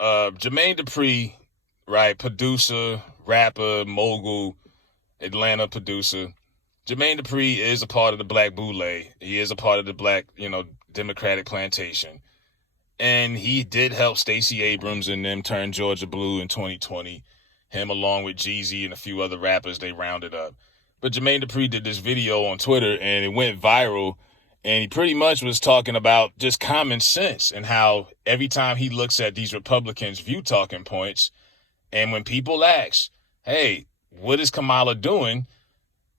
Jermaine Dupri, right? Producer, rapper, mogul, Atlanta producer. Jermaine Dupri is a part of the Black Boule. He is a part of the Black, Democratic Plantation. And he did help Stacey Abrams and them turn Georgia blue in 2020. Him along with Jeezy and a few other rappers, they rounded up. But Jermaine Dupri did this video on Twitter and it went viral. And he pretty much was talking about just common sense and how every time he looks at these Republicans' view talking points, and when people ask, hey, what is Kamala doing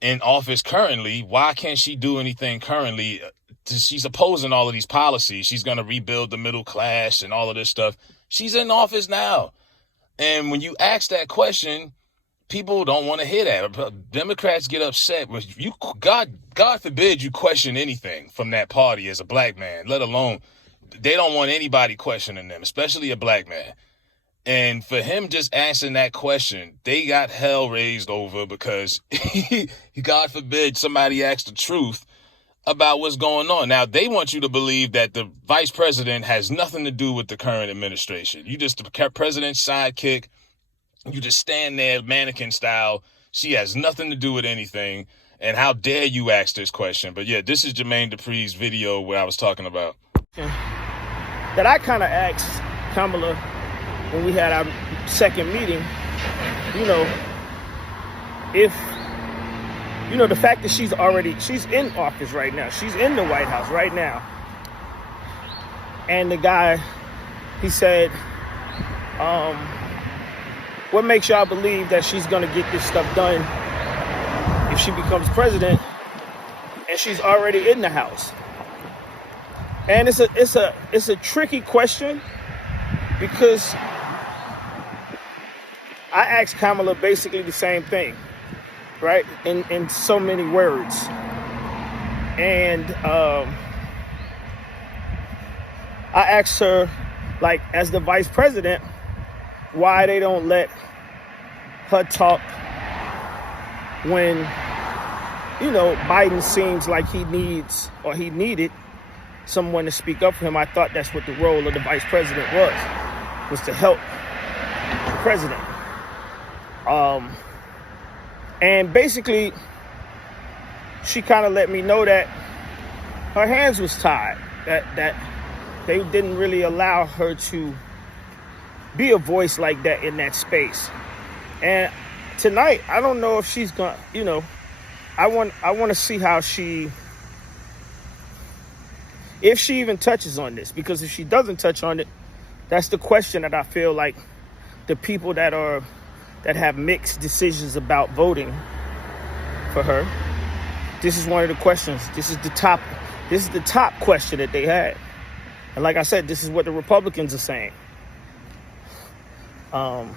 in office currently? Why can't she do anything currently? She's opposing all of these policies. She's going to rebuild the middle class and all of this stuff. She's in office now. And when you ask that question, people don't want to hear that. Democrats get upset. God forbid you question anything from that party as a black man, let alone they don't want anybody questioning them, especially a black man. And for him just answering that question, they got hell raised over because God forbid somebody asks the truth about what's going on. Now, they want you to believe that the vice president has nothing to do with the current administration. You just the president's sidekick. You just stand there mannequin style. She has nothing to do with anything. And how dare you ask this question? But yeah, this is Jermaine Dupri's video where I was talking about. That I kind of asked Kamala when we had our second meeting, if, the fact that she's in office right now. She's in the White House right now. And the guy, he said, what makes y'all believe that she's going to get this stuff done if she becomes president and she's already in the House? And it's a tricky question because I asked Kamala basically the same thing, right? In so many words. And I asked her, like, as the vice president, why they don't let her talk when, Biden seems like he needed someone to speak up for him. I thought that's what the role of the vice president was to help the president. And basically, she kind of let me know that her hands was tied, that they didn't really allow her to be a voice like that in that space. And tonight, I don't know if she's gonna, I want to see how if she even touches on this, because if she doesn't touch on it, that's the question that I feel like the people that have mixed decisions about voting for her, this is one of the questions. This is the top question that they had. And like I said, this is what the Republicans are saying. And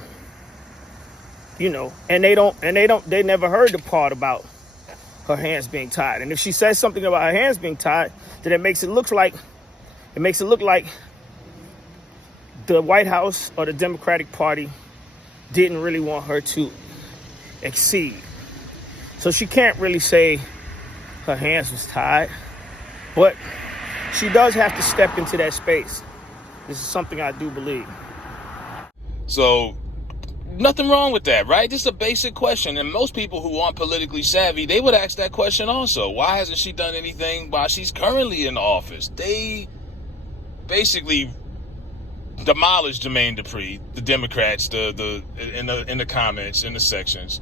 they never heard the part about her hands being tied. And if she says something about her hands being tied, then it makes it look like the White House or the Democratic Party didn't really want her to exceed. So she can't really say her hands was tied, but she does have to step into that space. This is something I do believe. So nothing wrong with that, right? This is a basic question. And most people who aren't politically savvy, they would ask that question also. Why hasn't she done anything while she's currently in office? They basically demolished Jermaine Dupri, the Democrats, in the comments, in the sections.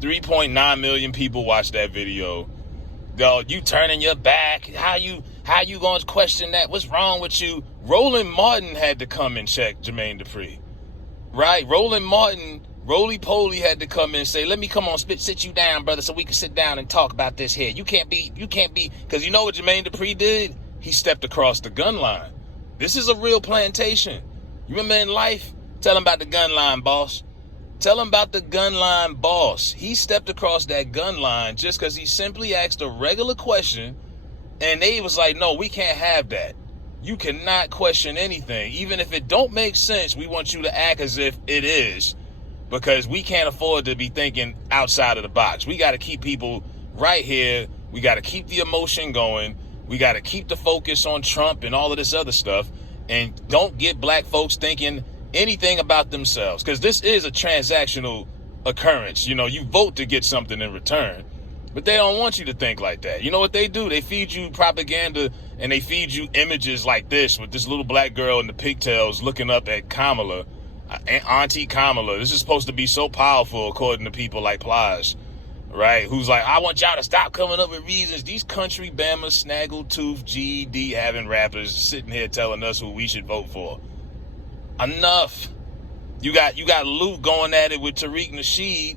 3.9 million people watched that video. Yo, you turning your back? How you going to question that? What's wrong with you? Roland Martin had to come and check Jermaine Dupri. Right? Roland Martin, roly-poly had to come in and say, let me come on, sit you down, brother, so we can sit down and talk about this here. You can't be, because you know what Jermaine Dupri did? He stepped across the gun line. This is a real plantation. You remember in life? Tell him about the gun line, boss. Tell him about the gun line, boss. He stepped across that gun line just because he simply asked a regular question, and they was like, no, we can't have that. You cannot question anything. Even if it don't make sense, we want you to act as if it is, because we can't afford to be thinking outside of the box. We got to keep people right here. We got to keep the emotion going. We got to keep the focus on Trump and all of this other stuff. And don't get black folks thinking anything about themselves, because this is a transactional occurrence. You know, you vote to get something in return, but they don't want you to think like that. You know what they do? They feed you propaganda, and they feed you images like this with this little black girl in the pigtails looking up at Kamala, Auntie Kamala. This is supposed to be so powerful according to people like Plies, right? Who's like, I want y'all to stop coming up with reasons. These country Bama, snaggletooth, GED having rappers sitting here telling us who we should vote for. Enough. You got Luke going at it with Tariq Nasheed,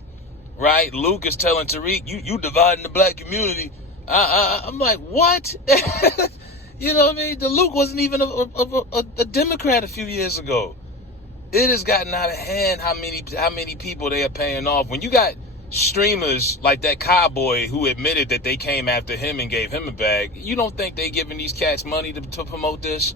right? Luke is telling Tariq, you dividing the black community. I'm like, what? You know what I mean? The Luke wasn't even a Democrat a few years ago. It has gotten out of hand how many people they are paying off. When you got streamers like that cowboy who admitted that they came after him and gave him a bag, you don't think they giving these cats money to promote this?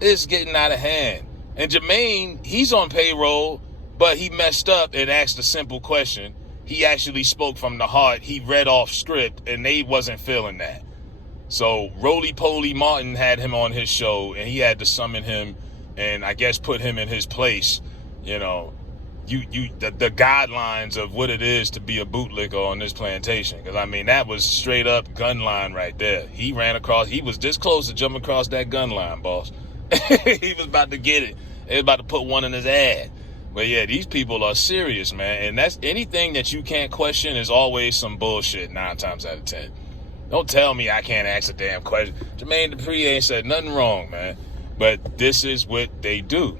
It's getting out of hand. And Jermaine, he's on payroll, but he messed up and asked a simple question. He actually spoke from the heart. He read off script, and they wasn't feeling that. So Roly-Poly Martin had him on his show, and he had to summon him and I guess put him in his place. You know, the guidelines of what it is to be a bootlicker on this plantation. Because, I mean, that was straight up gun line right there. He was this close to jumping across that gun line, boss. He was about to get it. They was about to put one in his ass. But yeah, these people are serious, man. And that's anything that you can't question is always some bullshit 9 times out of 10. Don't tell me I can't ask a damn question. Jermaine Dupri ain't said nothing wrong, man. But this is what they do.